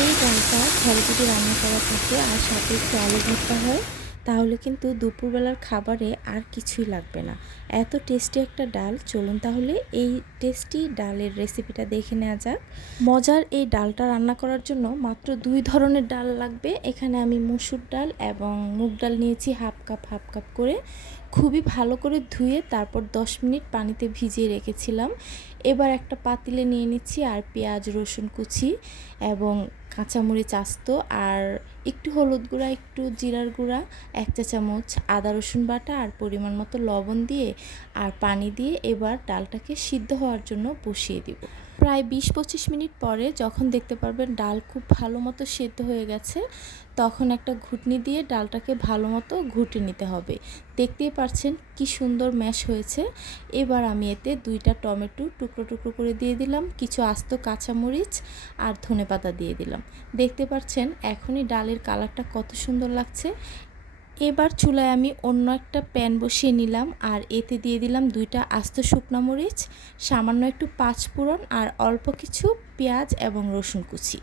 এই ডালটা ঘরে যদি রান্না করা থাকে আর সাথে একটু আলু ভর্তা হয় তাহলে কিন্তু দুপুরবেলার খাবারে আর কিছুই লাগবে না। এত টেস্টি একটা ডাল। চলুন তাহলে এই টেস্টি ডালের রেসিপিটা দেখে নেওয়া যাক। মজার এই ডালটা রান্না করার জন্য মাত্র দুই ধরনের ডাল লাগবে। এখানে আমি মুসুর ডাল এবং মুগ ডাল নিয়েছি হাফ কাপ হাফ কাপ করে। খুবই ভালো করে ধুয়ে তারপর 10 মিনিট পানিতে ভিজিয়ে রেখেছিলাম। এবার একটা পাতিলে নিয়ে নিচ্ছি আর পেঁয়াজ, রসুন কুচি এবং কাঁচামরিচ আস্ত আর একটু হলুদ গুঁড়া, একটু জিরার গুঁড়া, এক চা চামচ আদা রসুন বাটা আর পরিমাণ মতো লবণ দিয়ে আর পানি দিয়ে এবার ডালটাকে সিদ্ধ হওয়ার জন্য বসিয়ে দিব। প্রায় বিশ পঁচিশ মিনিট পরে যখন দেখতে পারবেন ডাল খুব ভালো মতো সেদ্ধ হয়ে গেছে, তখন একটা ঘুটনি দিয়ে ডালটাকে ভালো মতো ঘুটে নিতে হবে। দেখতেই পাচ্ছেন কি সুন্দর ম্যাশ হয়েছে। এবার আমি এতে দুইটা টমেটো টুকরো টুকরো করে দিয়ে দিলাম, কিছু আস্ত কাঁচামরিচ আর ধনে পাতা দিয়ে দিলাম। দেখতে পাচ্ছেন এখনই ডালের কালারটা কত সুন্দর লাগছে। এবার চুলায় আমি অন্য একটা প্যান বসিয়ে নিলাম আর এতে দিয়ে দিলাম দুইটা আস্ত শুকনো মরিচ, সামান্য একটু পাঁচ ফোড়ন আর অল্প কিছু পেঁয়াজ এবং রসুন কুচি।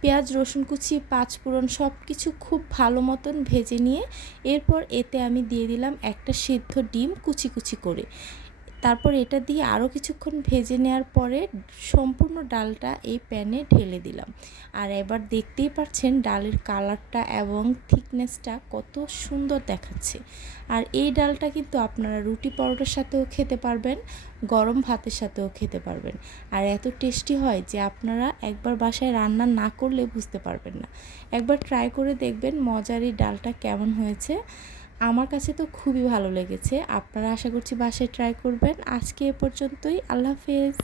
পেঁয়াজ, রসুন কুচি পাঁচ ফোড়ন সব কিছু খুব ভালো মতন ভেজে নিয়ে এরপর এতে আমি দিয়ে দিলাম একটা সিদ্ধ ডিম কুচি কুচি করে। তারপর এটা দিয়ে আরও কিছুক্ষণ ভেজে নেওয়ার পরে সম্পূর্ণ ডালটা এই প্যানে ঢেলে দিলাম। আর এবার দেখতেই পাচ্ছেন ডালের কালারটা এবং থিকনেসটা কত সুন্দর দেখাচ্ছে। আর এই ডালটা কিন্তু আপনারা রুটি পরোটার সাথেও খেতে পারবেন, গরম ভাতের সাথেও খেতে পারবেন। আর এত টেস্টি হয় যে আপনারা একবার বাসায় রান্না না করলে বুঝতে পারবেন না। একবার ট্রাই করে দেখবেন মজার এই ডালটা কেমন হয়েছে। আমার কাছে তো খুবই ভালো লেগেছে। আপনারা আশা করছি বাসায় ট্রাই করবেন। আজকে এ পর্যন্তই। আল্লাহ হাফেজ।